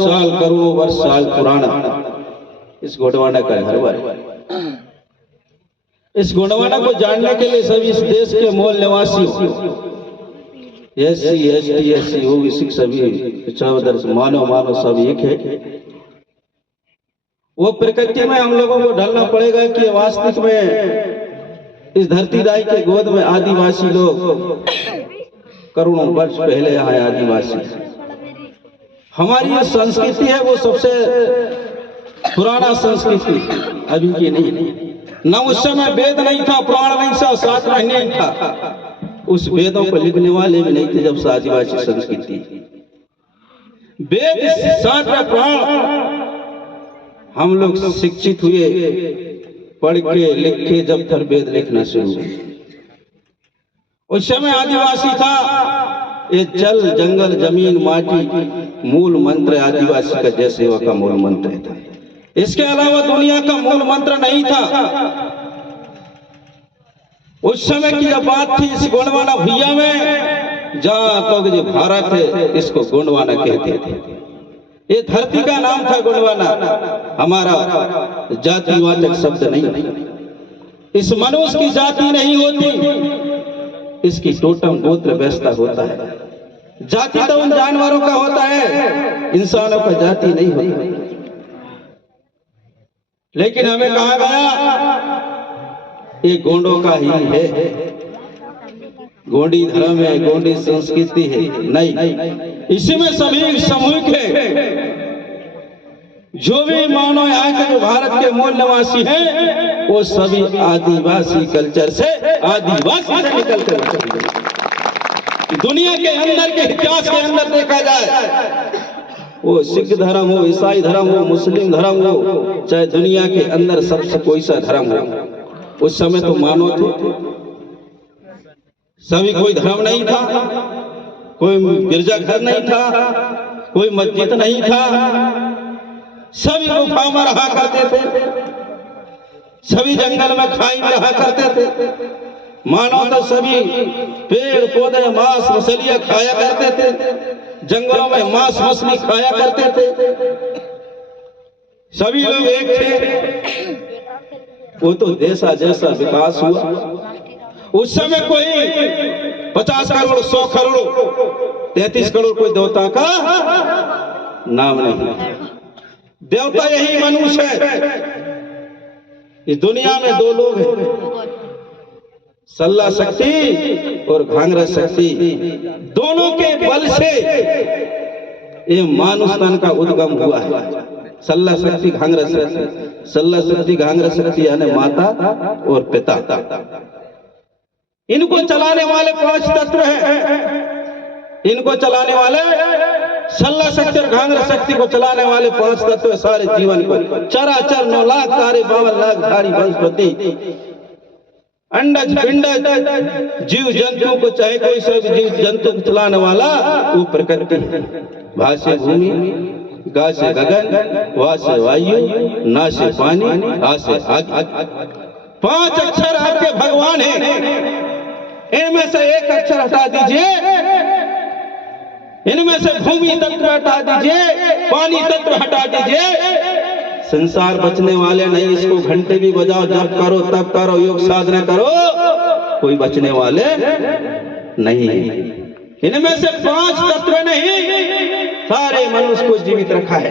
साल करोड़ों वर्ष साल पुराना इस गोंडवाना का धरोहर है। इस गोंडवाना को जानने के लिए सभी इस देश के मूल निवासियों, SC ST SC OBC सभी पिछड़ा वर्ग मानव सब एक है। वो प्रकृति में हम लोगों को ढलना पड़ेगा कि वास्तविक में इस धरती दाई के गोद में आदिवासी लोग करोड़ों वर्ष पहले यहाँ आदिवासी। हमारी जो संस्कृति है वो सबसे पुराना संस्कृति, अभी की नहीं। न उस समय वेद नहीं था, पुराण नहीं था, शास्त्र नहीं था। उस वेदों को लिखने वाले भी नहीं थे जब से आदिवासी संस्कृति। वेद शास्त्र पुराण हम लोग शिक्षित हुए, पढ़ के लिख के जब फिर वेद लिखना शुरू हुए। उस समय आदिवासी था ये जल जंगल जमीन माटी मूल मंत्र आदिवासी का जय सेवा का मूल मंत्र था। इसके अलावा दुनिया का मूल मंत्र नहीं था। उस समय की जब बात थी इस गोंडवाना भुइया में, जहां तो जो भारत है इसको गोंडवाना कहते थे। ये धरती का नाम था गोंडवाना, हमारा जातिवाचक शब्द नहीं। इस मनुष्य की जाति नहीं होती, इसकी टोटम गोत्र व्यवस्था होता है। जाति तो उन जानवरों का होता है, इंसानों का जाति नहीं होता। लेकिन हमें कहा गया ये गोंडों का ही है, गोंडी धर्म है, गोंडी संस्कृति है। नहीं, इसमें सभी सामूहिक है। जो भी मानव यहाँ के जो भारत के मूल निवासी हैं वो सभी आदिवासी कल्चर से, आदिवासी से निकल कर दुनिया के अंदर के इतिहास के अंदर देखा जाए, वो सिख धर्म हो, ईसाई धर्म हो, मुस्लिम धर्म हो, चाहे दुनिया के अंदर सबसे कोई सा धर्म हो, उस समय तो मानव थे सभी। कोई धर्म नहीं था, कोई गिरजाघर नहीं था, कोई मस्जिद नहीं था। सभी गुफा में रहा करते थे, सभी जंगल में खाई में रहा करते थे। मानव तो सभी पेड़ पौधे मांस मछलियां खाया करते थे, जंगलों में मांस मछली खाया करते थे। सभी लोग एक थे। वो तो जैसा जैसा विकास हुआ, उस समय कोई 50 करोड़ 100 करोड़ 33 करोड़ कोई देवता का नाम नहीं। देवता यही मनुष्य है। इस दुनिया में दो लोग हैं, सल्ला शक्ति और घांगरा शक्ति। दोनों के बल से ये मानुष तन का उद्गम हुआ है। सल्ला शक्ति घांगरा शक्ति, सल्ला शक्ति घांगरा शक्ति यानी माता और पिता। इनको चलाने वाले 5 तत्व हैं। इनको चलाने वाले सल्ला शक्ति और घांगरा शक्ति को चलाने वाले 5 तत्व सारे जीवन को। चराचर 9 लाख तारे 52 लाख धारी वनस्पति, अंडज पिंडज जीव जंतु को, चाहे कोई सब जीव जंतु को चलाने वाला वो प्रकृति है। भा से भूमि, गा से गगन, वा से वायु, ना से पानी, आ से आग। 5 अक्षर आपके भगवान हैं। इनमें से एक अक्षर हटा दीजिए, इनमें से भूमि तत्व हटा दीजिए, पानी तत्व हटा दीजिए, संसार बचने वाले नहीं। इसको घंटे भी बजाओ, जप करो, तप करो, योग साधना करो, कोई बचने वाले नहीं। इनमें से 5 तत्व नहीं, सारे मनुष्य को जीवित रखा है।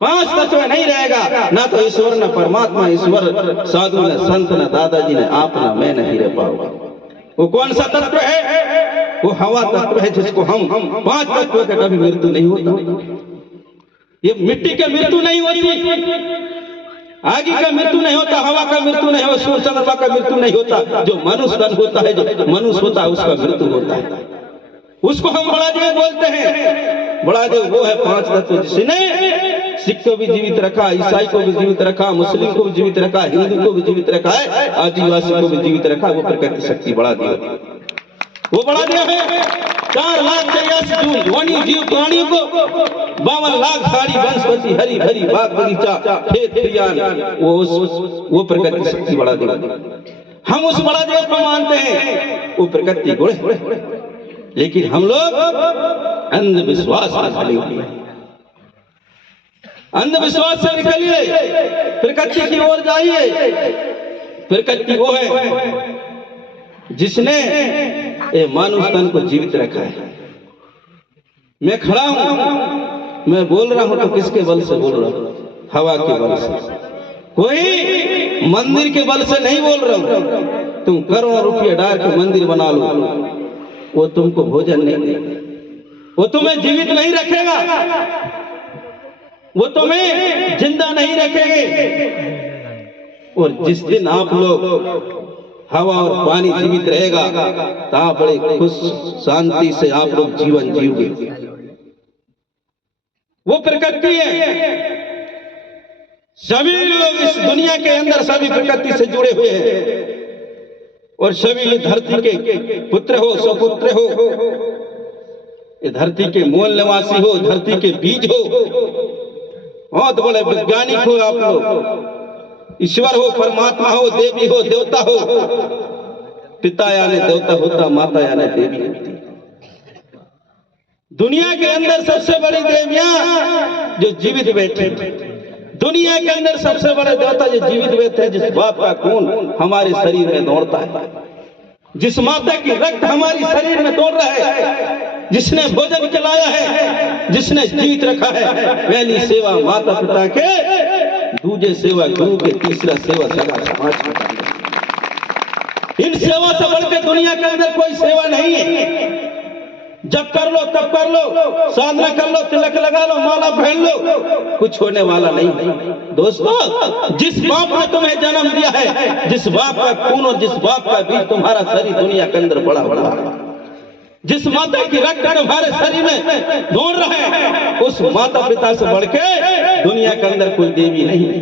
5 तत्व नहीं रहेगा, ना तो ईश्वर न परमात्मा, ईश्वर साधु न संत न दादाजी ने आप न मैं नहीं रह पाऊंगा। वो कौन सा तत्व है? वो हवा तत्व है, जिसको हम 5 तत्व का कभी मृत्यु नहीं होता। ये मिट्टी की मृत्यु नहीं होती, आगे का मृत्यु नहीं होता, हवा का मृत्यु नहीं होता, सूर्य चंद्रमा का मृत्यु नहीं होता। जो मनुष्य तन होता है, जो मनुष्य होता है, उसका मृत्यु होता है। उसको हम बड़ा देव बोलते हैं। बड़ा देव वो है 5 तत्व, जिसने सिख को भी जीवित रखा, ईसाई को भी जीवित रखा, मुस्लिम को भी जीवित रखा, हिंदू को भी जीवित रखा है, आदिवासी को भी जीवित रखा। वो प्रकृति शक्ति बड़ा देव, वो बड़ा देव है। 4 लाख 83 जीव प्राणियों को, 52 लाख सारी वनस्पति, हरी भरी बाग बगीचा, खेत खलियान, वो प्रकृति शक्ति बड़ा देव। हम उस बड़ा देव को मानते हैं, वो प्रकृति गुण है। लेकिन हम लोग अंधविश्वास में फंसे हुए हैं। अंधविश्वास से निकलिए, प्रकृति की ओर जाइए। प्रकृति वो है जिसने ये मानुष तन को जीवित रखा है। मैं खड़ा हूं, मैं बोल रहा हूं तो किसके बल से बोल रहा हूं? हवा के बल से। कोई मंदिर के बल से नहीं बोल रहा हूं। तुम करोड़ों रुपये डाल के मंदिर बना लो, वो तुमको भोजन नहीं देगा, वो तुम्हें जीवित नहीं रखेगा, वो तुम्हें जिंदा नहीं रखेंगे। और जिस दिन आप लोग हवा और पानी जीवित रहेगा तो आप बड़े खुश शांति से आप लोग जीवन जीओगे। वो प्रकृति है। सभी लोग इस दुनिया के अंदर सभी प्रकृति से जुड़े हुए हैं और सभी धरती के पुत्र हो, सुपुत्र हो, ये धरती के मूल निवासी हो, धरती के बीज हो, बहुत बड़े वैज्ञानिक हो आप लोग, ईश्वर हो, परमात्मा हो, देवी हो, देवता हो। पिता यानी देवता होता, माता यानी देवी होती। दुनिया के अंदर सबसे बड़ी देवियां जो जीवित बैठे, दुनिया के अंदर सबसे बड़े देवता जो जीवित बैठे, जिस बाप का खून हमारे शरीर में दौड़ता है, जिस माता की रक्त हमारी शरीर में दौड़ रहा है, जिसने भोजन खिलाया है, जिसने जीवित रखा है। पहली सेवा माता पिता के, दूसरी सेवा गुरु के, तीसरा सेवा सगा समाज के। इन सेवा से बढ़कर दुनिया के अंदर कोई सेवा नहीं है। जब कर लो तब कर लो, साधना कर लो, तिलक लगा लो, माला पहन लो, कुछ होने वाला नहीं है। दोस्तों, जिस बाप ने तुम्हें जन्म दिया है, जिस बाप का खून और जिस बाप का बीज तुम्हारा शरीर दुनिया के अंदर बड़ा हुआ है, जिस माता की रक्त तुम्हारे शरीर में दौड़ रहा है, उस माता पिता से बढ़ के दुनिया के अंदर कोई देवी नहीं है।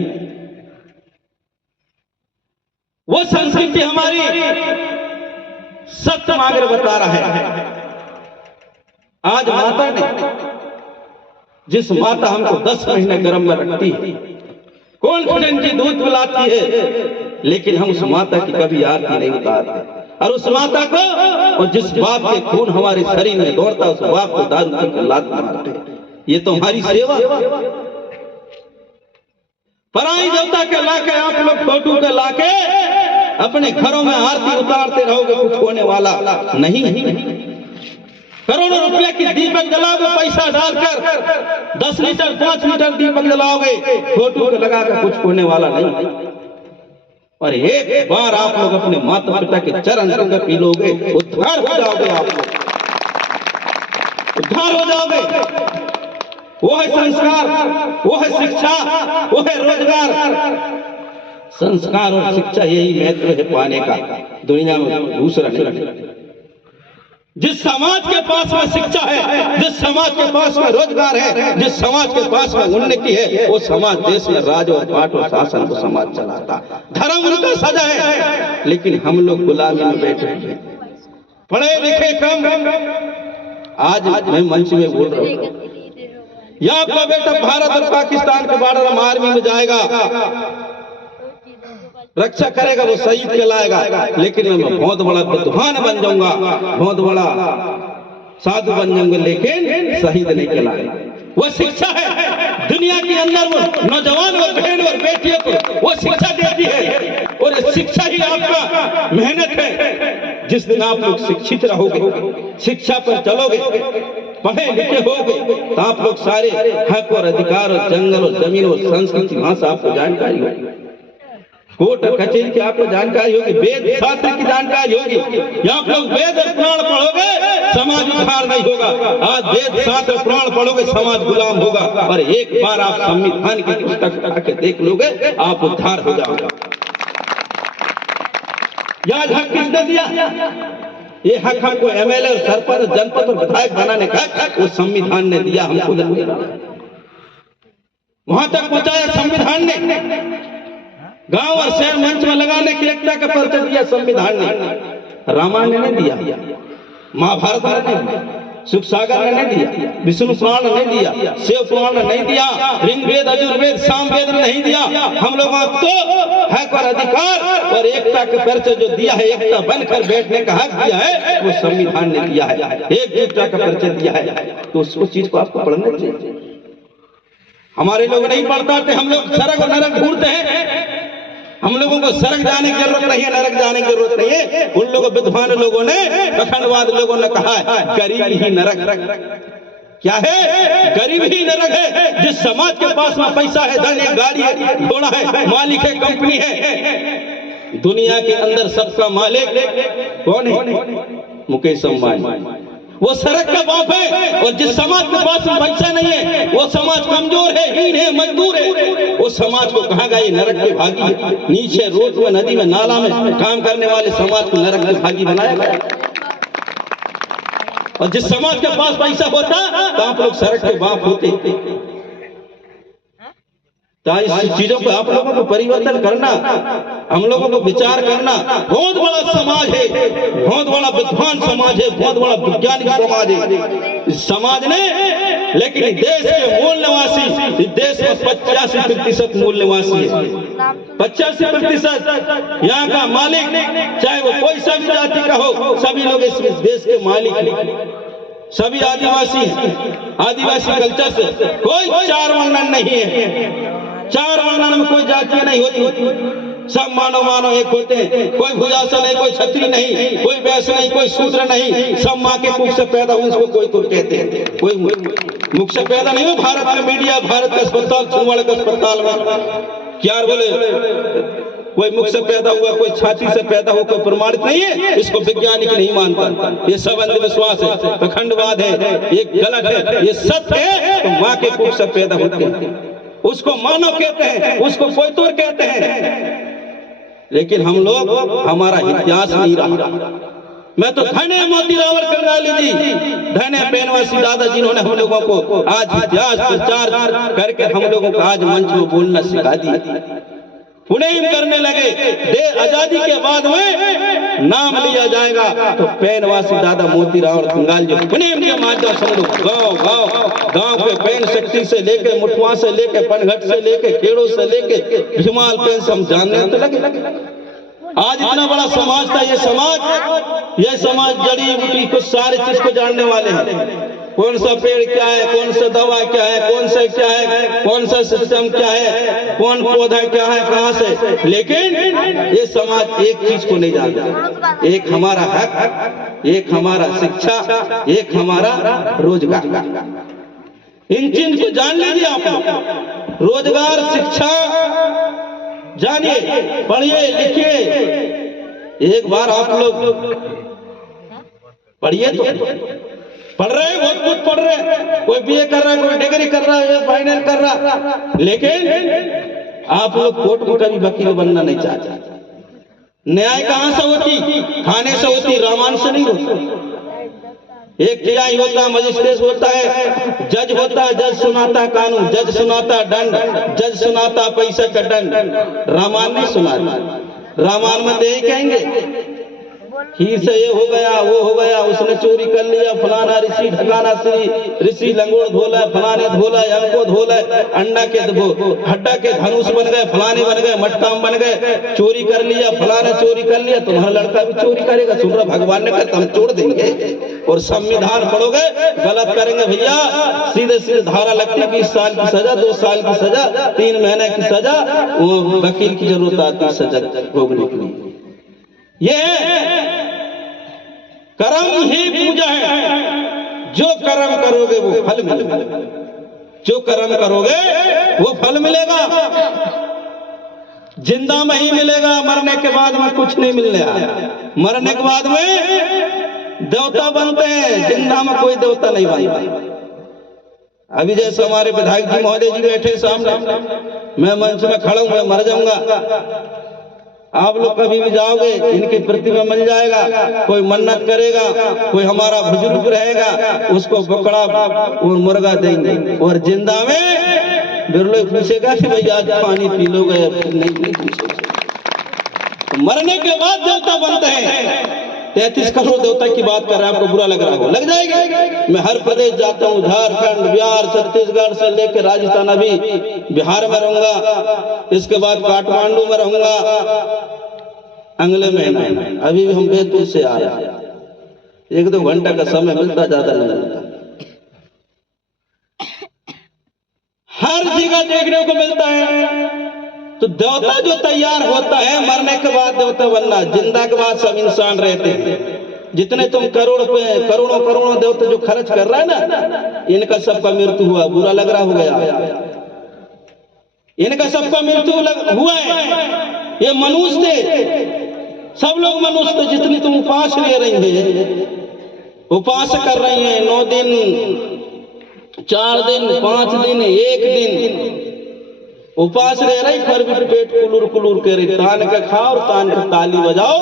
वो संस्कृति हमारी सत्य मार्ग बता रहा है। आज माता ने, जिस माता हमको 10 महीने गर्भ में रखती है, कॉन्फिडेंट की दूध पिलाती है, लेकिन हम उस माता की कभी आरती नहीं उतारते। और उस माता को, और जिस बाप के खून हमारे शरीर में दौड़ता है, उस बाप को दारू पी के लात मारते। ये तो हमारी सेवा। पराई देवता के लाके आप लोग फोटो के लाके अपने घरों में आरती उतारते रहोगे, कुछ होने वाला नहीं। करोड़ों रुपया की दीपक जलाओगे, पैसा डालकर 10 लीटर 5 लीटर दीपक जलाओगे, फोटो पे लगाकर कुछ होने वाला नहीं। और एक बार आप लोग अपने माता पिता के चरण रंग पी लोगे, उद्धार हो जाओगे, आप लोग उद्धार हो जाओगे। वो है संस्कार, वो है शिक्षा, वो है रोजगार। संस्कार और शिक्षा यही महत्व है पाने का, दुनिया में दूसरा नहीं। जिस समाज के पास में शिक्षा है, जिस समाज के पास में रोजगार है, जिस समाज के पास में उन्नति है, वो समाज देश में राज और पाठ और शासन को समाज चलाता। धर्म उनका सजा है, लेकिन हम लोग गुलामी में बैठे हैं, पढ़े लिखे कम। आज मैं मंच में बोल रहा हूँ, या आपका बेटा भारत और पाकिस्तान के बॉर्डर में आर्मी में जाएगा, रक्षा करेगा, वो शहीद कहलाएगा, लेकिन मैं बहुत बड़ा विद्वान बन जाऊंगा, बहुत बड़ा साधु बन जाऊंगा, लेकिन शहीद नहीं कहलाएगा। वो शिक्षा है। दुनिया के अंदर वो नौजवान और बहन और बेटियों को वो शिक्षा देती है, और शिक्षा ही आपका मेहनत है। जिस दिन आप लोग शिक्षित रहोगे, शिक्षा पर चलोगे, पढ़े लिखे होगे, तो आप लोग सारे हक और अधिकार और जंगल और जमीन और संस्कृति भाषा आपको जानकारी होगी, कोर्ट कचहरी की आपको जानकारी होगी, वेद शास्त्र की जानकारी होगी। आप लोग वेद पुराण पढ़ोगे, समाज उद्धार नहीं होगा। आज वेद शास्त्र पुराण पढ़ोगे, समाज गुलाम होगा। और एक बार आप संविधान की पुस्तक उठा के देख लोगे, आप उद्धार हो जाओगे। याद हक किसने दिया? ये हक हमको एमएलए और सरपंच जनपद और विधायक बनाने का वो संविधान ने दिया, हमको वहां तक पहुंचाया संविधान ने। गांव और शहर मंच में लगाने की एकता का परिचय दिया संविधान ने। रामायण ने नहीं दिया, महाभारत ने नहीं दिया, सुख सागर ने नहीं दिया, विष्णु पुराण ने नहीं दिया, शिव पुराण ने नहीं दिया, ऋग्वेद यजुर्वेद सामवेद ने नहीं दिया। हम लोगों को हक और अधिकार और एकता का परिचय जो दिया है, एकता बनकर बैठने का हक दिया है, वो संविधान ने दिया है। एकजुटता का परिचय दिया है, तो उस चीज को आपको पढ़ना चाहिए। हमारे लोग नहीं पढ़ता थे, हम लोग सड़क और नरक ढूंढते हैं। हम लोगों को सड़क जाने की जरूरत नहीं है, नरक जाने की जरूरत नहीं है। उन लोगों विद्वान लोगों ने, पखंडवाद लोगों ने कहा है गरीब ही नरक। क्या है? गरीब ही नरक है। जिस समाज के पास में पैसा है, धन है, गाड़ी है, घोड़ा है, मालिक है, कंपनी है, दुनिया के अंदर सबका मालिक कौन है? मुकेश अंबानी। वो सड़क का बाप है। और जिस समाज के पास में पैसा नहीं है, वो समाज कमजोर है, हीन है, मजदूर है, उस समाज को कहा गया ये नरक के भागी है। नीचे रोड में, नदी में, नाला में काम करने वाले समाज को नरक के भागी बनाया गया। और जिस समाज के पास पैसा होता तो आप लोग सड़क के बाप होते। तो इस चीजों को आप लोगों को परिवर्तन करना, हम लोगों को विचार करना। बहुत बड़ा समाज है, बहुत बड़ा विद्वान समाज है, बहुत बड़ा वैज्ञानिक समाज है इस समाज ने। लेकिन देश के मूल निवासी, इस देश में 85% मूल निवासी है। 85% यहाँ का मालिक, चाहे वो कोई सा भी जाति का हो, सभी लोग इस देश के मालिक हैं। सभी आदिवासी हैं। आदिवासी कल्चर से कोई चार वर्णन नहीं है। चार वर्णन में कोई जातियां नहीं होती। सब मानव मानव एक होते हैं। कोई भुजासन नहीं, कोई छत्री नहीं, कोई वैश्य नहीं, कोई शूद्र नहीं। सब माँ के कुख से पैदा हुए, इसको कोई तो कहते हैं। कोई मुख से पैदा नहीं हो। भारत का मीडिया, भारत का अस्पताल, छिंदवाड़ा का अस्पताल में क्या बोले, कोई मुख से पैदा हुआ, कोई छाती से पैदा हुआ, कोई प्रमाणित नहीं है। इसको वैज्ञानिक नहीं मानता। ये सब अंधविश्वास है, पखंडवाद है, ये गलत है। ये सत्य है तो माँ के कुख से पैदा होते हैं, उसको मानव कहते हैं, उसको कोई तोड़ कहते हैं। लेकिन हम लोग, हमारा इतिहास नहीं रहा। मैं तो धन्य मोतीराम कंगाली जी, धन्य पेनवासी दादा जिन्होंने हम लोगों को आज इतिहास प्रचार करके हम लोगों को आज मंच में बोलना सिखा दिया। पुनेम करने लगे। आजादी के बाद में नाम लिया जाएगा तो पेनवासी दादा मोतीराम कंगाल जी पुनेम के माध्यम से हम लोग गांव के पेन शक्ति से लेके, मुठवा से लेके, पनघट से लेके, खेड़ों से लेके, हिमाल पेन से हम जानने तो लगे। आज इतना बड़ा समाज था। ये समाज जड़ी बूटी कुछ सारी चीज को जानने वाले हैं। कौन सा पेड़ क्या है, कौन सा दवा क्या है, कौन सा क्या है, कौन सा सिस्टम क्या है, कौन पौधा क्या है, कहां से। लेकिन ये समाज एक चीज को नहीं जानता। एक हमारा हक, एक हमारा शिक्षा, एक हमारा रोजगार। इन चीज को जान लीजिए आप। रोजगार, शिक्षा जानिए, पढ़िए, लिखिए। एक बार आप लोग पढ़िए तो पढ़ रहे हैं, बहुत कुछ पढ़ रहे हैं। कोई बीए कर रहा है, कोई डिग्री कर रहा है, फाइनल कर रहा। लेकिन आप लोग कोर्ट में कभी वकील बनना नहीं चाहते। न्याय कहां से होती? थाने से होती, रामायण से नहीं होती। एक टीआई होता है, मजिस्ट्रेट होता है, जज होता है, जज सुनाता कानून, जज सुनाता दंड, जज सुनाता पैसा का दंड। रामायण नहीं सुनाता। रामायण में यही कहेंगे खीर से ये हो गया, वो हो गया, उसने चोरी कर लिया, फलाना ऋषि, ढकाना ऋषि लंगोड़ धोला, फलाने धोला, हमको धोला, अंडा के हड्डा के धनुष बन गए, फलाने बन गए, मटकाम बन गए, चोरी कर लिया, फलाने चोरी कर लिया। तुम्हारा लड़का भी चोरी करेगा। सुन रहा, भगवान ने कहा हम छोड़ देंगे। और संविधान पढ़ोगे, गलत करेंगे भैया, सीधे सीधे धारा लगती है 20 साल की सजा, 2 साल की सजा, 3 महीने की सजा। वो वकील की जरूरत आती है सजा भोगने के लिए। ये कर्म ही पूजा है। जो कर्म करोगे वो फल मिलेगा। जो कर्म करोगे वो फल मिलेगा। जिंदा में ही मिलेगा, मरने के बाद में कुछ नहीं मिलने आया। मरने के बाद में देवता बनते हैं, जिंदा में कोई देवता नहीं बनता। अभी जैसे हमारे विधायक जी महोदय जी बैठे सामने, मैं मंच में खड़ा हूं, मैं मर जाऊंगा। आप लोग कभी भी जाओगे, इनकी प्रतिमा मिल जाएगा। कोई मन्नत करेगा, कोई हमारा बुजुर्ग रहेगा, उसको बकरा और मुर्गा देंगे। और जिंदा में बिरलो पूछेगा कि भैया आज पानी पी लोगे? नहीं पूछेगा। मरने के बाद देवता बनते हैं। 33 करोड़ देवता की बात कर रहे हैं, आपको बुरा लग रहा हो, लग जाएगी। मैं हर प्रदेश जाता हूँ, झारखंड, बिहार, छत्तीसगढ़ से लेकर राजस्थान। अभी बिहार में रहूंगा, इसके बाद काठमांडू में रहूंगा अगले महीने। अभी भी हम बैतूल से आ रहे हैं। 1-2 घंटा का समय मिलता, ज्यादा नहीं मिलता। हर जगह देखने को मिलता है। तो देवता जो तैयार होता है मरने के बाद देवता बनना, जिंदा के बाद सब इंसान रहते हैं। जितने तुम करोड़ों करोड़ों देवता जो खर्च कर रहा है ना, इनका सबका मृत्यु हुआ। बुरा लग रहा होगा, इनका सबका मृत्यु हुआ है। ये मनुष्य थे, सब लोग मनुष्य थे। जितनी तुम उपास ले रही है, उपास कर रही है, 9 दिन 4 दिन 5 दिन 1 दिन उपास रह रही, फिर भी पेट कुलूर कुलूर के रही। तान के खाओ और तान के ताली बजाओ,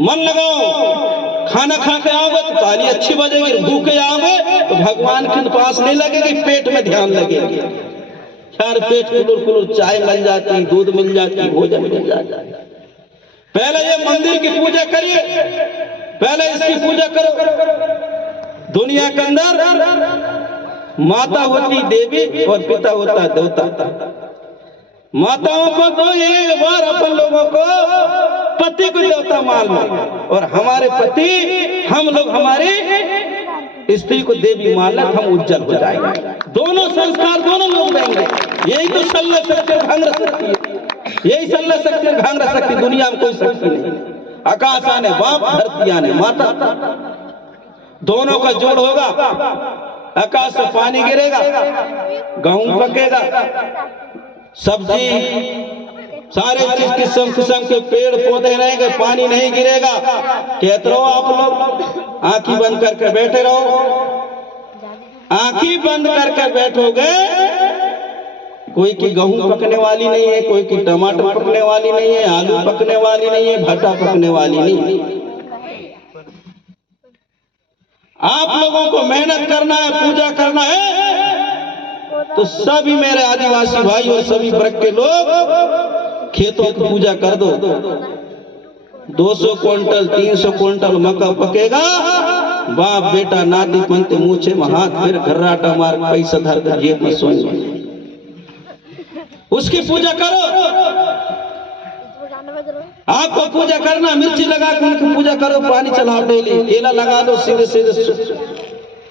मन लगाओ। खाना खा के आओगे तो ताली अच्छी बजेगी, भूखे आओगे तो भगवान के पास नहीं लगेगी, पेट में ध्यान लगेगी। खैर पेट कुलूर कुलूर, चाय मिल जाती, दूध मिल जाती, भोजन मिल जाता। पहले ये मंदिर की पूजा करिए, पहले इसकी पूजा करो। दुनिया के अंदर माता होती देवी और पिता होता देवता। माताओं को तो एक बार अपन लोगों को पति को देवता मान लो, और हमारे पति हम लोग हमारे स्त्री को देवी मान लें, हम उज्जवल हो जाएंगे। दोनों संस्कार दोनों लोग देंगे। यही तो सल्ला शक्ति भांग सकती है, यही सल्ला शक्ति भांग सकती। दुनिया में कोई शक्ति नहीं। आकाश आने बाप, धरती आने माता, दोनों का जोड़ होगा। आकाश से पानी गिरेगा, गेहूं पकेगा, सब्जी सारे चीज किस्म किस्म के पेड़ पौधे रहेंगे, पानी नहीं गिरेगा। कहते रहो आप लोग, आंखें बंद करके बैठे रहो। आंखें बंद करके बैठोगे, कोई की गेहूं पकने वाली नहीं है, कोई की टमाटर पकने वाली नहीं है, आलू पकने वाली नहीं है, भट्टा पकने वाली नहीं है। आप लोगों को मेहनत करना है, पूजा करना है, तो सभी मेरे आदिवासी भाई और सभी वर्ग के लोग खेतों की पूजा कर दो। 200 क्विंटल 300 क्विंटल मक्का पकेगा, बाप बेटा नाती पंते मूछे में हाथ फिर घर्राटा मार पैसा धर कर जेब में सोएंगे। उसकी पूजा करो। आपको पूजा करना, मिर्ची लगा के उनकी पूजा करो, पानी चलाओ डेली। केला लगा दो, सीधे सीधे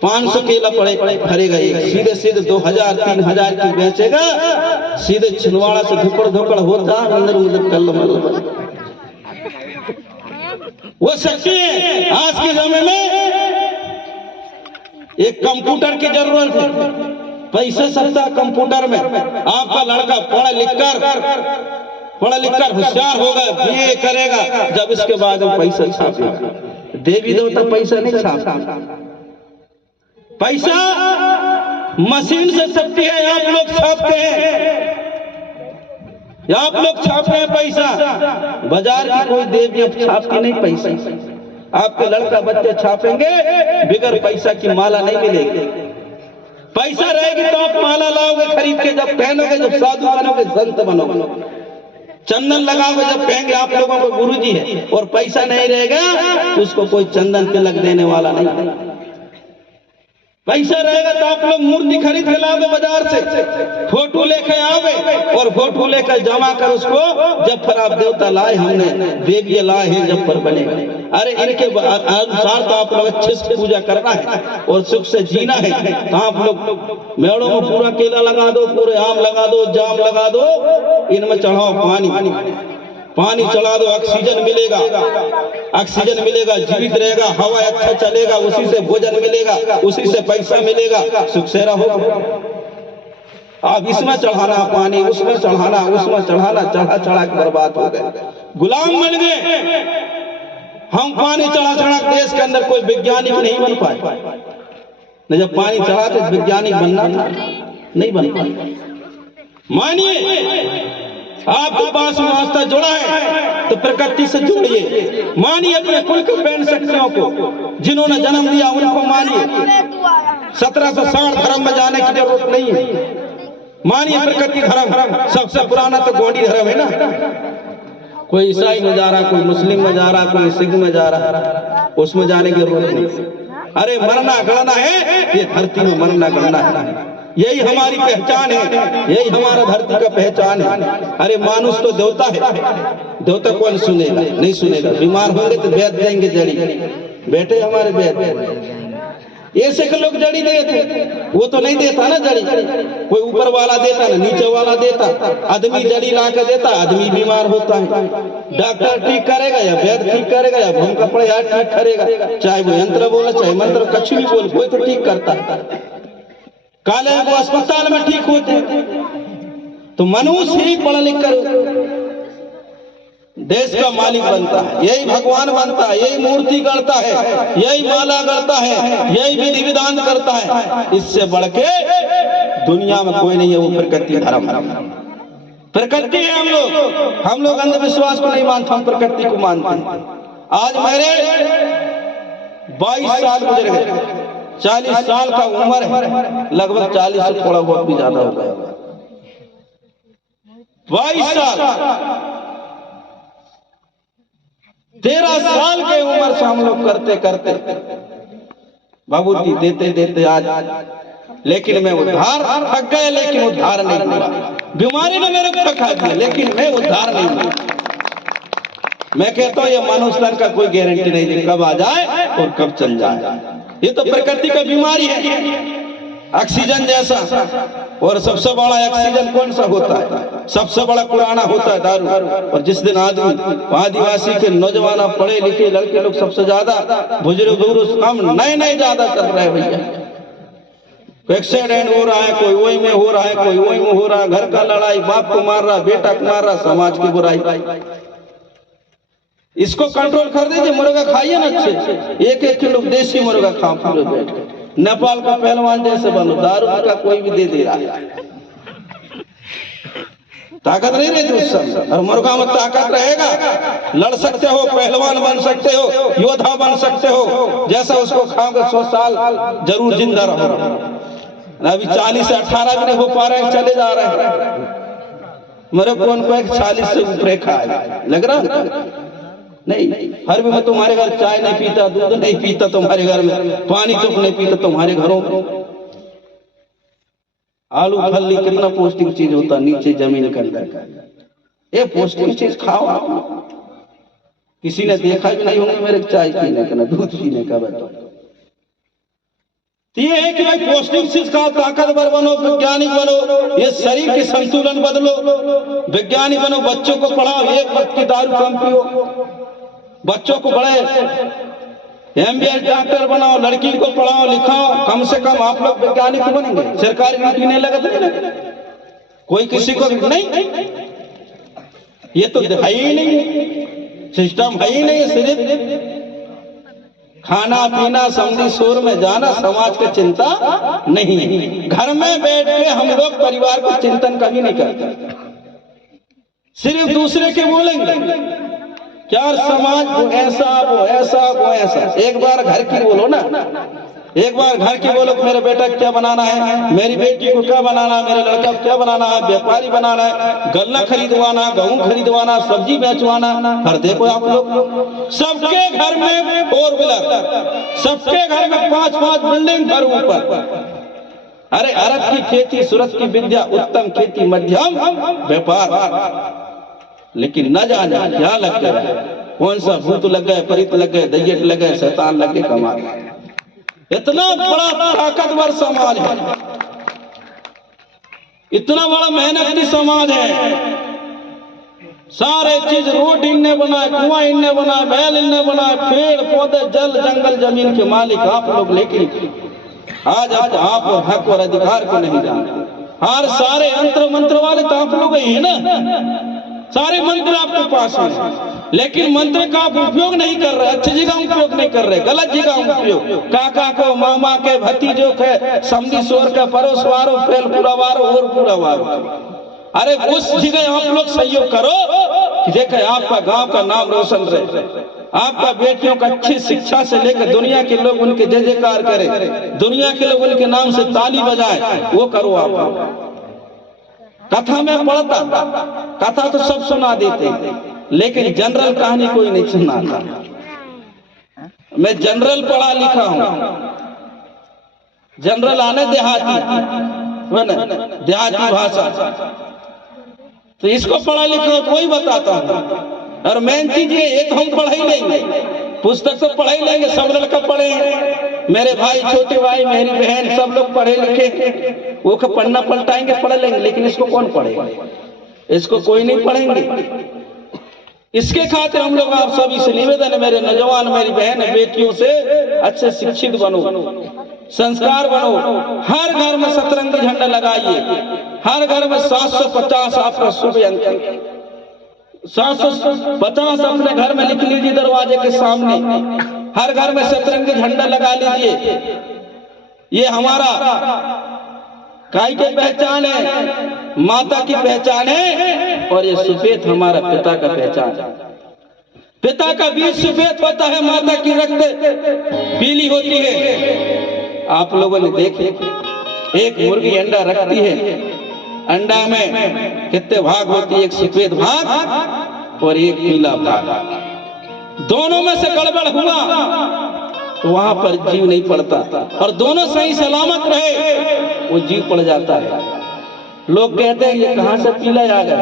500 केला फरेगा एक, सीधे सीधे 2000 3000 की बेचेगा। सीधे छिंदवाड़ा से धुकड़ धुकड़ होता अंदर उधर कल वो शक्ति है। आज के समय में एक कंप्यूटर की जरूरत है, पैसे सकता कंप्यूटर में। आपका लड़का पढ़ा लिखकर होशियार होगा, बीए करेगा, जब इसके बाद वो पैसा छापेगा। देवी देवता पैसा नहीं छापता, पैसा मशीन से छपती है। आप लोग छापते हैं, आप लोग छापते हैं पैसा। बाजार की कोई देवी अब छापती नहीं पैसा। आपके लड़का बच्चे छापेंगे, बिगर पैसा की माला नहीं मिलेगी। पैसा रहेगी तो आप माला लाओगे खरीद के, जब पहनोगे, जब साधु बनोगे, संत बनोगे। चंदन लगाओगे जब कहेंगे आप लोगों को गुरुजी है, और पैसा नहीं रहेगा तो उसको कोई चंदन तिलक देने वाला नहीं। पैसा रहेगा तो आप लोग मूर्ति खरीद के लाओगे बाजार से, फोटो लेके आओगे, और फोटो लेकर जमा कर उसको जब पर आप देवता लाए, हमने देवी लाए हैं जब पर बने। अरे इनके अनुसार तो आप लोग अच्छे से पूजा करना है और सुख से जीना है। तो आप लोग मेड़ों में पूरा केला लगा दो, पूरे आम लगा दो, जाम लगा दो, इनमें चढ़ाओ पानी चढ़ा दो, ऑक्सीजन मिलेगा, जीवित रहेगा, हवा अच्छा चलेगा, उसी से भोजन मिलेगा, उसी से पैसा मिलेगा, सुख से रहो। आप इसमें चढ़ाना पानी, उसमें चढ़ाना, उसमें चढ़ाना, चढ़ा के बर्बाद हो गए, गुलाम बन गए। हम पानी चढ़ा देश के अंदर कोई वैज्ञानिक नहीं बन पाए। नहीं, जब पानी चढ़ाते वैज्ञानिक बनना था, नहीं बन पाए। मानिए आपके पास वास्ता जुड़ा है तो प्रकृति से जोड़िए। मानिए अपने कुल के बहन शक्तियों को, जिन्होंने जन्म दिया उनको मानिए। 1760 धर्म में जाने की जरूरत नहीं है। मानिए प्रकृति धर्म सबसे पुराना तो गौड़ी धर्म है ना। कोई ईसाई में जा रहा, कोई मुस्लिम में जा रहा, कोई सिख में जा रहा, उसमें जाने की जरूरत नहीं। अरे मरना गड़ना है, ये धरती में मरना गड़ना है, यही हमारी पहचान है, यही हमारा धरती का पहचान है। अरे मानुष तो देवता है, देवता कौन सुनेगा? नहीं सुनेगा। बीमार होंगे तो वैद्य देंगे जड़ी, बेटे हमारे वैद्य। ऐसे के लोग जड़ी देते, वो तो नहीं देता ना जड़ी, कोई ऊपर वाला देता ना नीचे वाला देता। आदमी जड़ी ला के देता, आदमी बीमार होता है। डॉक्टर ठीक करेगा या वैद्य ठीक करेगा या भूम कपड़े यार ठीक करेगा, चाहे वो यंत्र बोले चाहे मंत्र कछु भी बोले, कोई तो ठीक करता है। काले वो अस्पताल में ठीक होते हैं। तो मनुष्य ही पढ़ लिख कर देश का मालिक बनता है, यही भगवान बनता है, यही मूर्ति गढ़ता है, यही माला गढ़ता है, यही विधि विधान करता है। इससे बढ़ के दुनिया में कोई नहीं है। वो प्रकृति धर्म, प्रकृति है। हम लोग अंधविश्वास को नहीं मानते, हम प्रकृति को मानते हैं। आज मेरे 22 साल गुजर गए, 40 साल का उम्र है, लगभग 40 से थोड़ा बहुत भी ज्यादा हो गया। 22 साल 13 साल के उम्र से हम लोग करते करते बाबूजी देते देते आज, लेकिन मैं उद्धार थक गए, लेकिन उद्धार नहीं हुआ। बीमारी ने मेरे को खा दिया, लेकिन मैं उद्धार नहीं हुआ। मैं कहता हूँ ये मनुष्य तन का कोई गारंटी नहीं है कब आ जाए और कब चल जाए। ये तो प्रकृति का बीमारी है, ऑक्सीजन जैसा। और सबसे बड़ा ऑक्सीजन कौन सा होता है? सबसे बड़ा पुराना होता है दारू। और जिस दिन आदमी आदिवासी के नौजवान पढ़े लिखे लड़के लोग सबसे ज्यादा, बुजुर्ग हम नए ज्यादा कर रहे हैं भैया। एक्सीडेंट हो रहा है, कोई वही में हो रहा है, कोई वही में हो रहा है, घर का लड़ाई, बाप को मार रहा, बेटा को मार रहा, समाज की बुराई। इसको कंट्रोल कर दीजिए। मुर्गा खाइए ना अच्छे, 1-1 किलो देसी मुर्गा खाओ पूरे बैठ के। नेपाल का पहलवान जैसे बनो, दारू का कोई भी दे दे रहा है, ताकत नहीं रहती उस समय। और मुर्गा में ताकत रहेगा, लड़ सकते हो, पहलवान बन सकते हो, योद्धा बन सकते हो। जैसा उसको खाओगे 100 साल जरूर जिंदा रहो। अभी 40 से 18 भी नहीं हो पा रहे हैं, चले जा रहे हैं। मेरे कौन को 40 से ऊपर खाए लग रहा नहीं। हर में तुम्हारे घर चाय नहीं पीता, दूध नहीं पीता तुम्हारे घर में, पानी तो नहीं पीता तुम्हारे घरों में। आलू फल्ली कितना पौष्टिक चीज होता नीचे जमीन के अंदर का, ये पौष्टिक चीज खाओ आप। किसी ने देखा भी नहीं होंगे मेरे चाय पीने का ना दूध पीने का। बताओ ये है कि भाई पौष्टिक चीज खाओ, ताकतवर बनो, वैज्ञानिक बनो, ये शरीर के संतुलन बदलो, वैज्ञानिक बनो। बच्चों को पढ़ाओ, एक वक्त की दारू कम पियो, बच्चों को बड़े MBBS डॉक्टर बनाओ, लड़की को पढ़ाओ लिखाओ। कम से कम आप लोग वैज्ञानिक बनेंगे। सरकारी नौकरी नहीं लगा, कोई किसी को नहीं, ये तो है ही नहीं, सिस्टम है ही नहीं। सिर्फ खाना पीना समझी शोर में जाना, समाज की चिंता नहीं। घर में बैठ के हम लोग परिवार को चिंतन कभी नहीं करते, सिर्फ दूसरे के बोलेंगे क्या समाज वो ऐसा वो ऐसा वो ऐसा। एक बार घर की बोलो ना, एक बार घर की बोलो मेरे बेटा क्या बनाना है, मेरी बेटी को क्या बनाना है, मेरे लड़का को क्या बनाना है, व्यापारी बनाना है, गन्ना खरीदवाना, गेहूं खरीदवाना, सब्जी बेचवाना। हर देखो आप लोग सबके घर में 4 व्हीलर, सबके घर में 5-5 बिल्डिंग घर ऊपर। अरे अरब की खेती, सूरत की विद्या, उत्तम खेती, मध्यम व्यापार। लेकिन न जाने क्या लग गया, कौन सा भूत लग गए, परित लग गए, दैयत लग गए, शैतान लग गए, कमा। इतना बड़ा ताकतवर समाज है, इतना बड़ा मेहनती समाज है। सारे चीज रोड इनने बनाए, कुआं इनने बनाए, बैल इनने बनाए, पेड़ पौधे, जल जंगल, जमीन के मालिक आप लोग। लेकिन आज आप हक और अधिकार को नहीं जानते। हर सारे यंत्र मंत्र वाले तो आप लोग ही है ना, सारे मंत्र आपके पास हैं, लेकिन मंत्र का आप उपयोग नहीं कर रहे, अच्छी जगह उपयोग नहीं कर रहे, गलत जगह उपयोग। काका को, मामा के, भतीजों के, समझी शोर के, पड़ोसवारों, फेल पुरावारों और पुरावारों। अरे उस जगह आप लोग सहयोग करो कि देखे आपका गांव का नाम रोशन रहे, आपका बेटियों का अच्छी शिक्षा से लेकर दुनिया के लोग उनके जय जयकार करें, दुनिया के लोग उनके नाम से ताली बजाएं, वो करो आप। कथा में पढ़ता, कथा तो सब सुना देते, लेकिन जनरल कहानी कोई नहीं सुनाता। मैं जनरल पढ़ा लिखा हूं, जनरल आने देहाती भाषा, तो इसको पढ़ा लिखा हो तो वही बताता हूं। और मेन चीज ये तो हम पढ़ाई लेंगे, पुस्तक तो पढ़ाई लेंगे, सब लड़का पढ़े, मेरे भाई, छोटे भाई, मेरी बहन, सब लोग पढ़े लिखे, वो पढ़ना पलटाएंगे, पढ़ लेंगे, लेकिन इसको कौन पढ़ेगा? इसको कोई नहीं पढ़ेंगे। इसके खातिर हम लोग आप सभी से निवेदन है, मेरे नौजवान, मेरी बहन बेटियों से, अच्छे शिक्षित बनो, संस्कार बनो। हर घर में सतरंगी झंडा लगाइए, हर घर में 750 आपका शुभ अंक, 750 अपने घर में लिख लीजिए, दरवाजे के सामने हर घर में सतरंगी झंडा लगा लीजिए। ये हमारा काय की पहचान है, माता की पहचान है, और ये सफेद हमारा पिता का पहचान है। पिता का बीज सफेद होता है, माता की रक्त पीली होती है। आप लोगों ने देखे, एक मुर्गी अंडा रखती है, अंडा में कितने भाग होती है? एक सफेद भाग और एक पीला भाग। दोनों में से गड़बड़ हुआ तो वहां पर जीव नहीं पड़ता, और दोनों सही सलामत रहे वो जीव पड़ जाता है। लोग कहते हैं ये कहां से पीला आ गया?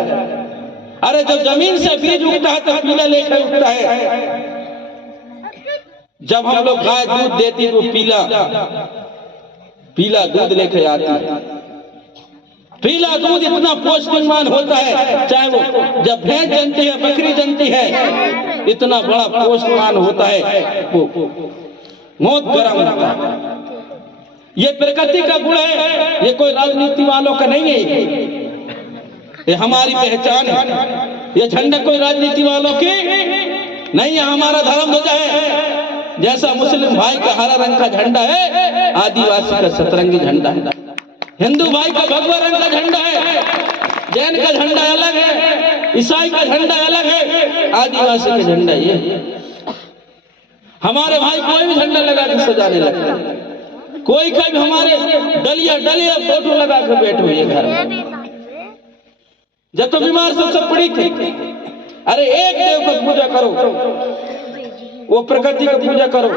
अरे जब जमीन से बीज उगता है तो पीला लेकर उगता है। जब हम लोग गाय दूध देती है तो पीला दूध लेकर आती है। पीला दूध इतना पौष्टिकमान होता है, चाहे वो जब भैंस जनती है, बकरी जनती है, इतना बड़ा पौष्टिकमान होता है, वो मौत गर्म होता है। ये प्रकृति का गुण है, ये कोई राजनीति वालों का नहीं है, ये हमारी पहचान है। ये झंडा कोई राजनीति वालों की नहीं है, हमारा धर्म ध्वजा है। जैसा मुस्लिम भाई का हरा रंग का झंडा है, आदिवासी का सतरंगी झंडा है। हिंदू भाई का भगवा रंग का झंडा है, जैन का झंडा अलग है, ईसाई का झंडा अलग है, आदिवासी का झंडा ये। हमारे भाई कोई भी झंडा लगा के सजाने लगता है, कोई का भी हमारे डलिया फोटो लगा के बैठो ये घर में। जब तो बीमार सबसे बड़ी थी, अरे एक देव को पूजा करो, वो प्रकृति को पूजा करो,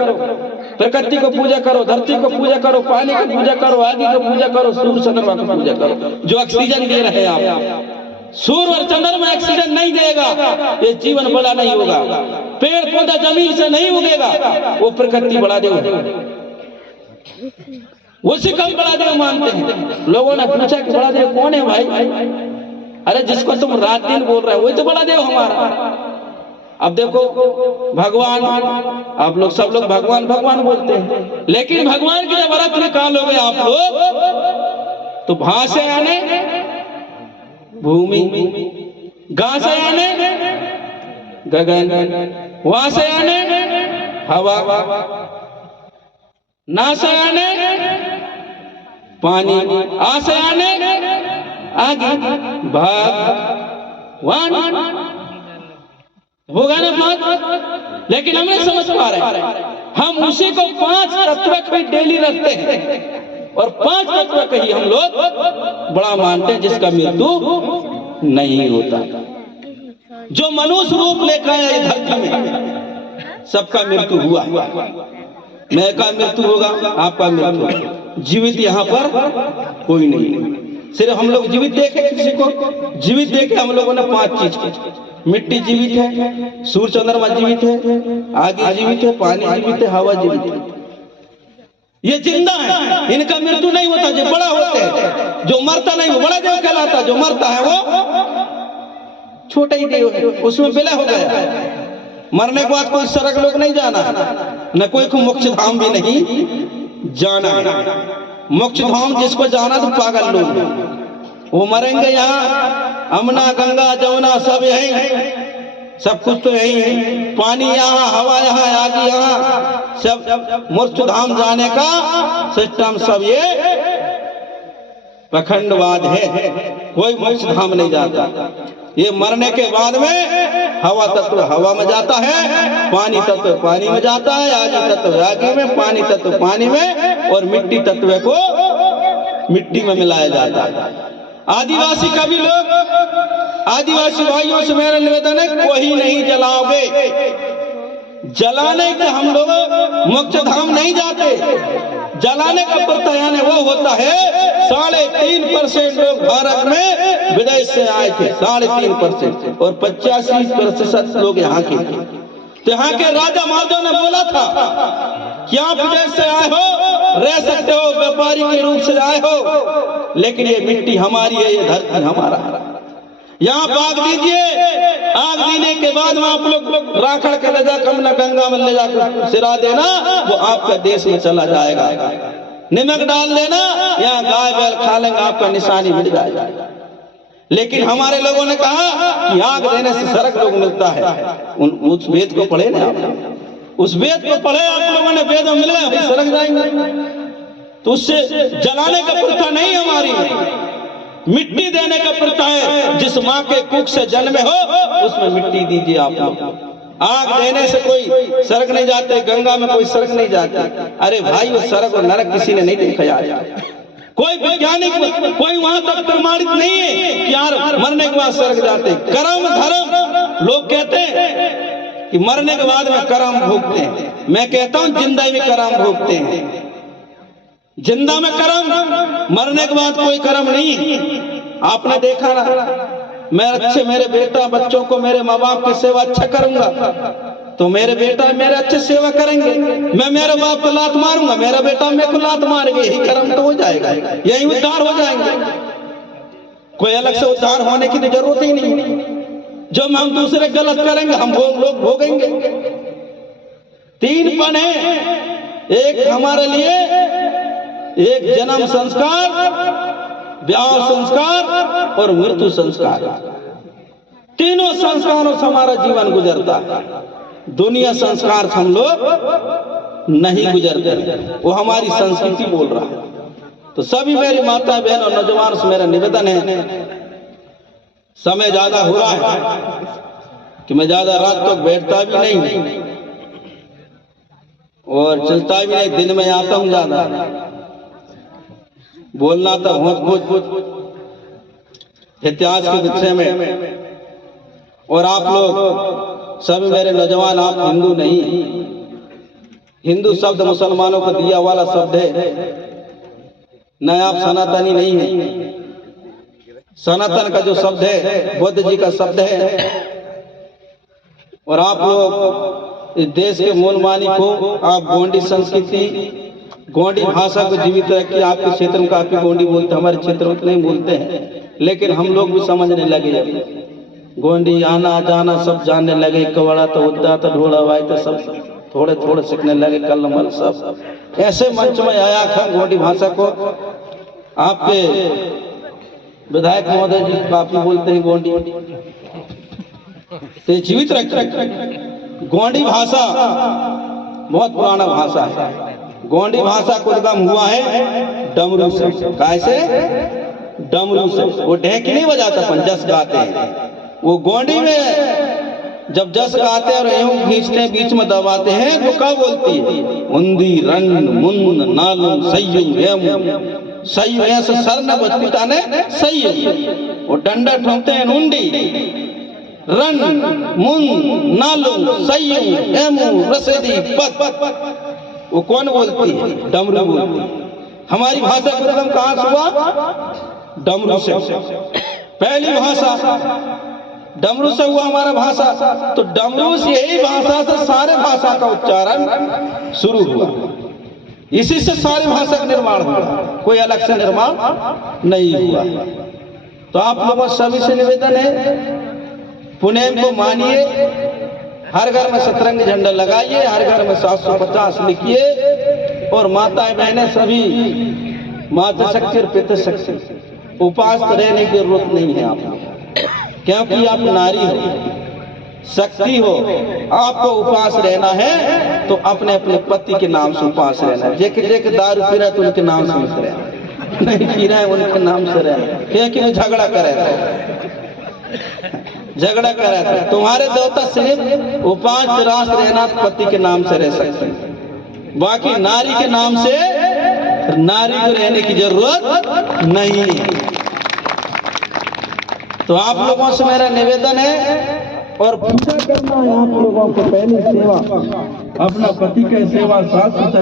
प्रकृति को पूजा करो, धरती को पूजा करो, पानी को पूजा करो, आदि को पूजा करो, सूर्य चंद्रमा को पूजा करो, जो ऑक्सीजन दे रहे हैं आप। सूर्य और चंद्रमा ऑक्सीजन नहीं देगा, ये जीवन बड़ा नहीं होगा। पेड़ पौधा जमीन से नहीं उगेगा, वो प्रकृति बड़ा देव है, उसी का बड़ा देव मानते हैं। लोगों ने पूछा कि बड़ा देव कौन है भाई? अरे जिसको तुम रात दिन बोल रहे हो वही तो बड़ा देव हमारा। अब देखो भगवान, आप लोग सब लोग भगवान भगवान बोलते हैं, लेकिन भगवान की जब अर्थ निकालोगे आप लोग तो भा से आने भूमि, गा से आने गगन, वहां से आने हवा, ना से आने पानी, आ से आने आगे भगवान। होगा ना बात? लेकिन हम नहीं समझ पा रहे। हम उसी को 5 तत्व को डेली रखते हैं, और 5 तत्व को ही हम लोग बड़ा मानते हैं, जिसका मृत्यु नहीं होता। जो मनुष्य रूप लेकर आया इस धरती में, सबका मृत्यु हुआ। मैं का मृत्यु होगा, आपका मृत्यु होगा। जीवित यहाँ पर कोई नहीं। सिर्फ हम लोग जीवित देखे, किसी को जीवित देखे हम लोगों ने 5 चीज। मिट्टी जीवित है, सूर्य चंद्रमा जीवित है, आगे जीवित है, पानी जीवित है, हवा जीवित है। ये जिंदा है, इनका मृत्यु नहीं होता। जो बड़ा होते हैं, जो मरता नहीं वो बड़ा देव कहलाता, जो मरता है वो छोटा ही देव है, उसमें विलय हो गया। मरने के बाद कोई सरक लोग नहीं जाना, न कोई को मोक्ष धाम भी नहीं जाना है। मोक्ष धाम जिसको जाना तो पागल लोग हैं, वो मरेंगे यहाँ। अमना गंगा जमुना सब यही, सब कुछ तो यही है। पानी यहाँ, हवा यहाँ, आग यहाँ, सब मोक्ष धाम जाने का सिस्टम सब ये पखंडवाद है। कोई मोक्ष धाम नहीं जाता। ये मरने के बाद में हवा तत्व हवा में जाता है, पानी तत्व पानी में जाता है, आग तत्व आग में, पानी तत्व पानी में, और मिट्टी तत्व को मिट्टी में मिलाया जाता है। आदिवासी का भी लोग, आदिवासी भाइयों से मेरा निवेदन है, कोई नहीं जलाओगे। जलाने के हम लोग मोक्ष धाम नहीं जाते। जलाने का प्रत्ययन वो होता है 3.5% लोग भारत में विदेश से आए थे, 3.5%, और 85% लोग यहाँ के थे। तो यहाँ के राजा महाराजा ने बोला था क्या वजह से आए हो, रह सकते हो, व्यापारी के रूप से आए हो, लेकिन ये मिट्टी हमारी है, ये धरती हमारा है। यहाँ आग दीजिए, आग देने के बाद में आप लोग राखड़ के ले जाकर अपना गंगा में ले जाकर सिरा देना, वो आपका देश में चला जाएगा। नमक डाल देना, यहाँ गाय बैल खा लेंगे, आपका निशानी मिल जाएगा। लेकिन हमारे लोगों ने कहा कि आग देने से स्वर्ग लोग मिलता है। उस वेद को पढ़े ना, उस वेद को पढ़े आप लोगों ने, वेद में मिल गए स्वर्ग जाएंगे। तो उससे जलाने का प्रथा नहीं हमारी, मिट्टी देने का प्रथा है। जिस माँ के कुख से जन्मे हो उसमें मिट्टी दीजिए आप लोग। आग देने से कोई स्वर्ग नहीं जाते, गंगा में कोई स्वर्ग नहीं जाता। अरे भाई, वो स्वर्ग और नरक किसी ने नहीं देखा यार। कोई वैज्ञानिक कोई वहां तक प्रमाणित नहीं है कि यार मरने के बाद स्वर्ग जाते। कर्म धर्म लोग कहते हैं कि मरने के बाद में कर्म भोगते हैं। मैं कहता हूं जिंदा में कर्म भोगते हैं। जिंदा में कर्म, मरने के बाद कोई कर्म नहीं। आपने देखा ना, मैं अच्छे मेरे बेटा बच्चों को, मेरे माँ बाप की सेवा अच्छा करूंगा तो मेरे बेटा मेरे अच्छे सेवा करेंगे। मैं मेरे बाप को लात मारूंगा, मेरा बेटा मेरे को लात मारेंगे, यही कर्म तो हो जाएगा, यही उद्धार हो जाएंगे। कोई अलग से उद्धार होने की तो जरूरत ही नहीं। जो हम दूसरे गलत करेंगे हम लोग भोगेंगे। तीन पन है, एक हमारे लिए, एक जन्म संस्कार, ब्याह संस्कार और मृत्यु संस्कार। तीनों संस्कारों से हमारा जीवन गुजरता है। दुनिया संस्कार से हम लोग नहीं गुजरते, वो हमारी संस्कृति बोल रहा है। तो सभी मेरी माता बहन और नौजवान से मेरा निवेदन है, समय ज्यादा हो रहा है कि मैं ज्यादा रात तक बैठता भी नहीं और चलता भी नहीं, दिन में आता हूं ज्यादा। बोलना तो बहुत कुछ इतिहास के विषय में। और आप लोग सभी मेरे नौजवान, आप हिंदू नहीं, हिंदू शब्द मुसलमानों को दिया वाला शब्द है, न आप सनातनी नहीं है। सनातन का जो शब्द है बुद्ध जी का शब्द है। और आप लोग इस देश के मूल मालिक हो, आप गोंडी संस्कृति, गोंडी भाषा को जीवित रखिए। आपके क्षेत्र में काफी गोंडी बोलते, हमारे क्षेत्र में नहीं बोलते हैं, लेकिन हम लोग भी समझने लगे। गोंडी आना जाना सब जानने लगे। कवड़ा तो उद्दा तो ढोला वाई तो सब थोड़े थोड़े सीखने लगे। कलमल सब ऐसे मंच में आया था गोंडी भाषा को। आपके विधायक महोदय जी काफी बोलते हैं गोंडी, तो जीवित रख। गोंडी भाषा बहुत पुराना भाषा है। गोंडी भाषा को उद्गम हुआ है डमरू से। कैसे? डमरू से। वो ढेकी नहीं बजाता अपन जस गाते हैं। वो गोंडी में जब जस गाते और यूं खींचते बीच में दबाते हैं तो क्या बोलती है? उंदी रंग मुंद नालू सय्यु एम सय्यु, ऐसे सर न बचपिता ने सय्यु। वो डंडा ठोकते हैं उंडी रंग मुंद नालू सय्यु एम रसेदी पद। वो कौन बोलती है? डमरू बोलती है। हमारी भाषा का उद्गम कहां से हुआ? डमरू से। पहली भाषा डमरू से हुआ हमारा भाषा। तो डमरू से, यही भाषा से सारे भाषा का उच्चारण शुरू हुआ। इसी से सारी भाषा का निर्माण हुआ, कोई अलग से निर्माण नहीं हुआ। तो आप लोगों सभी से निवेदन है, पुनेम को मानिए, हर घर में सतरंगी झंडा लगाइए, हर घर में 750 लिखिए। और माताएं बहनें सभी, माता शक्ति और पितृ शक्ति, उपास रहने की जरूरत नहीं है आप, क्योंकि आप नारी हो, शक्ति हो। आपको उपास रहना है तो अपने अपने पति के नाम से उपास रहना है। जेके दारू पी रहा है तो उनके नाम से मत रहना, नहीं पी रहा है उनके नाम से रहना, क्योंकि वो झगड़ा करे झगड़ा करे थे। तुम्हारे देवता सिर्फ उपास रास रहना पति के नाम से रह सकते हैं, बाकी नारी के नाम से नारी को रहने की जरूरत नहीं है। तो आप लोगों से मेरा निवेदन है, और पूजा करना है आप लोगों को, पहली सेवा अपना पति की सेवा, सास ससुर